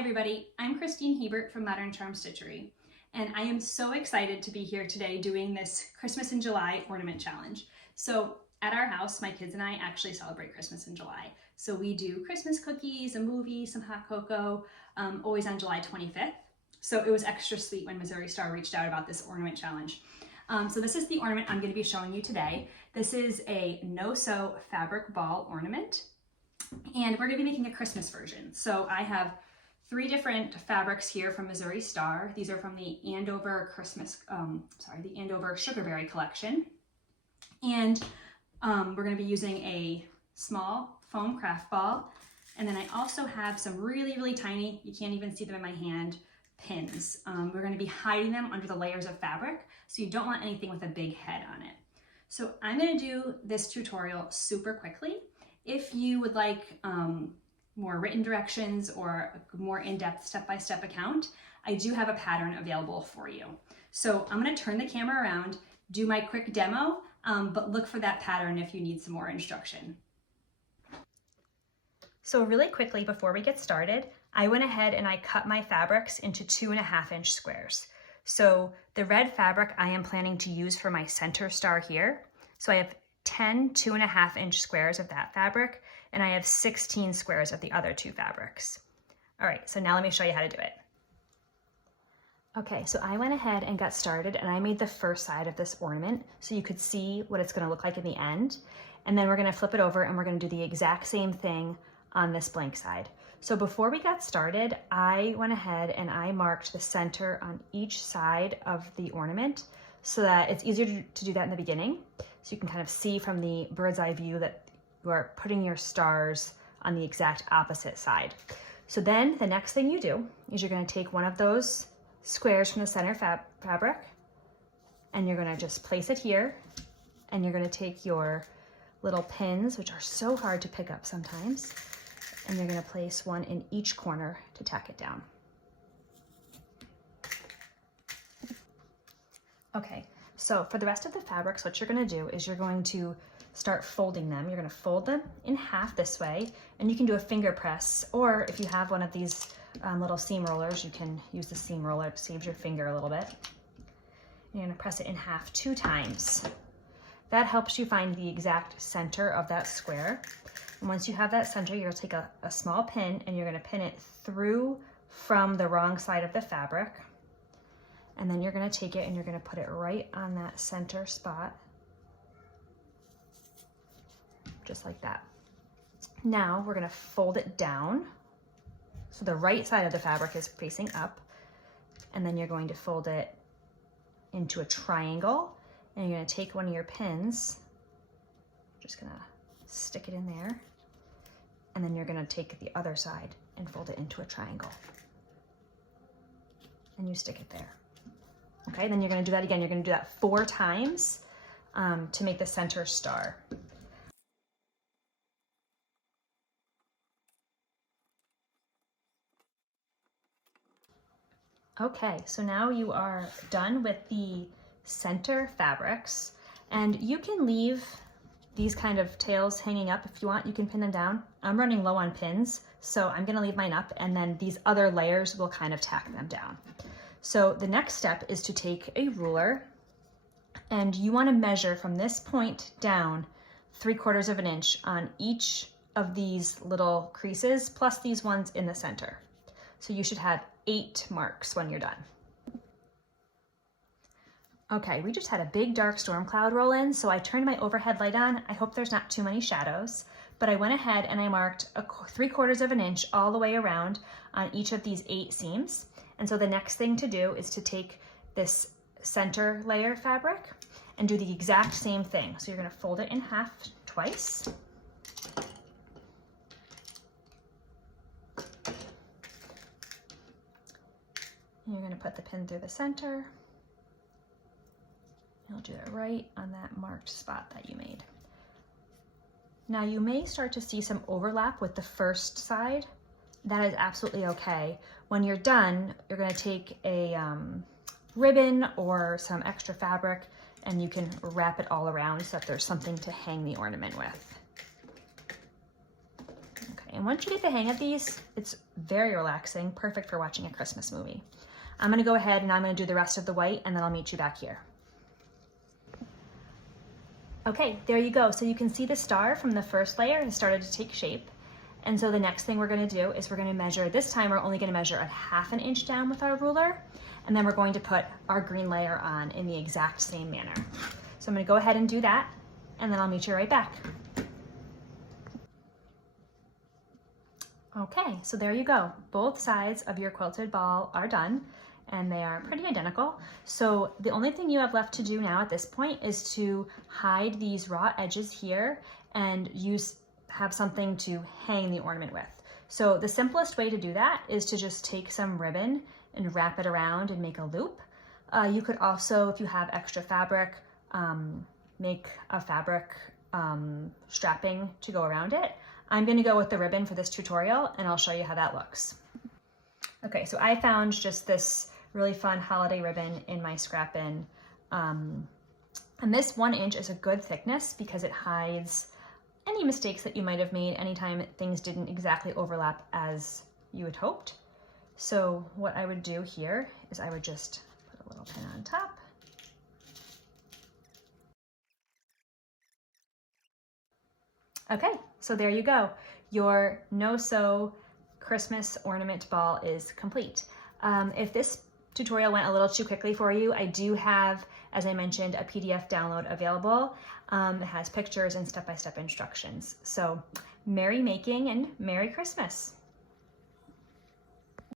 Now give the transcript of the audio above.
everybody, I'm Christine Hebert from Modern Charm Stitchery, and I am so excited to be here today doing this Christmas in July ornament challenge. So at our house, my kids and I actually celebrate Christmas in July. So we do Christmas cookies, a movie, some hot cocoa, always on July 25th. So it was extra sweet when Missouri Star reached out about this ornament challenge. So this is the ornament I'm going to be showing you today. This is a no-sew fabric ball ornament, and we're going to be making a Christmas version. So I have 3 different fabrics here from Missouri Star. These are from the Andover the Andover Sugarberry collection. And we're going to be using a small foam craft ball. And then I also have some really, really tiny, you can't even see them in my hand, pins. We're going to be hiding them under the layers of fabric, so you don't want anything with a big head on it. So I'm going to do this tutorial super quickly. If you would like more written directions or a more in-depth step-by-step account, I do have a pattern available for you. So I'm going to turn the camera around, do my quick demo, but look for that pattern if you need some more instruction. So really quickly before we get started, I went ahead and I cut my fabrics into 2.5-inch squares. So the red fabric I am planning to use for my center star here. So I have 10 2.5-inch squares of that fabric, and I have 16 squares of the other 2 fabrics. All right, so now let me show you how to do it. Okay, so I went ahead and got started, and I made the first side of this ornament so you could see what it's going to look like in the end. And then we're going to flip it over and we're going to do the exact same thing on this blank side. So before we got started, I went ahead and I marked the center on each side of the ornament so that it's easier to do that in the beginning. So you can kind of see from the bird's eye view that you are putting your stars on the exact opposite side. So then the next thing you do is you're going to take one of those squares from the center fabric and you're going to just place it here, and you're going to take your little pins, which are so hard to pick up sometimes, and you're going to place one in each corner to tack it down. Okay, so for the rest of the fabrics, what you're going to do is you're going to start folding them. You're going to fold them in half this way, and you can do a finger press, or if you have one of these little seam rollers, you can use the seam roller. It saves your finger a little bit. You're going to press it in half 2 times. That helps you find the exact center of that square. And once you have that center, you're going to take a small pin and you're going to pin it through from the wrong side of the fabric. And then you're going to take it and you're going to put it right on that center spot, just like that. Now we're going to fold it down. So the right side of the fabric is facing up, and then you're going to fold it into a triangle, and you're going to take one of your pins, just going to stick it in there, and then you're going to take the other side and fold it into a triangle, and you stick it there. Okay, then you're going to do that again. You're going to do that 4 times to make the center star. Okay, so now you are done with the center fabrics, and you can leave these kind of tails hanging up if you want. You can pin them down. I'm running low on pins, so I'm gonna leave mine up, and then these other layers will kind of tack them down. So the next step is to take a ruler, and you wanna measure from this point down 3/4 of an inch on each of these little creases, plus these ones in the center. So you should have 8 marks when you're done. Okay, we just had a big dark storm cloud roll in, so I turned my overhead light on. I hope there's not too many shadows, but I went ahead and I marked 3/4 of an inch all the way around on each of these 8 seams. And so the next thing to do is to take this center layer fabric and do the exact same thing. So you're gonna fold it in half twice. You're going to put the pin through the center. You'll do it right on that marked spot that you made. Now you may start to see some overlap with the first side. That is absolutely okay. When you're done, you're going to take a ribbon or some extra fabric, and you can wrap it all around so that there's something to hang the ornament with. Okay, And once you get the hang of these, it's very relaxing, perfect for watching a Christmas movie. I'm gonna go ahead and I'm gonna do the rest of the white and then I'll meet you back here. Okay, there you go. So you can see the star from the first layer has started to take shape. And so the next thing we're gonna do is we're gonna measure, this time we're only gonna measure a 1/2 inch down with our ruler, and then we're going to put our green layer on in the exact same manner. So I'm gonna go ahead and do that, and then I'll meet you right back. Okay, so there you go. Both sides of your quilted ball are done, and they are pretty identical. So the only thing you have left to do now at this point is to hide these raw edges here and have something to hang the ornament with. So the simplest way to do that is to just take some ribbon and wrap it around and make a loop. You could also, if you have extra fabric, make a fabric strapping to go around it. I'm gonna go with the ribbon for this tutorial and I'll show you how that looks. Okay, so I found just this really fun holiday ribbon in my scrap bin. And this 1 inch is a good thickness because it hides any mistakes that you might have made anytime things didn't exactly overlap as you had hoped. So what I would do here is I would just put a little pin on top. Okay, so there you go. Your no-sew Christmas ornament ball is complete. If this tutorial went a little too quickly for you, I do have, as I mentioned, a PDF download available. It has pictures and step-by-step instructions. So Merry making and Merry Christmas.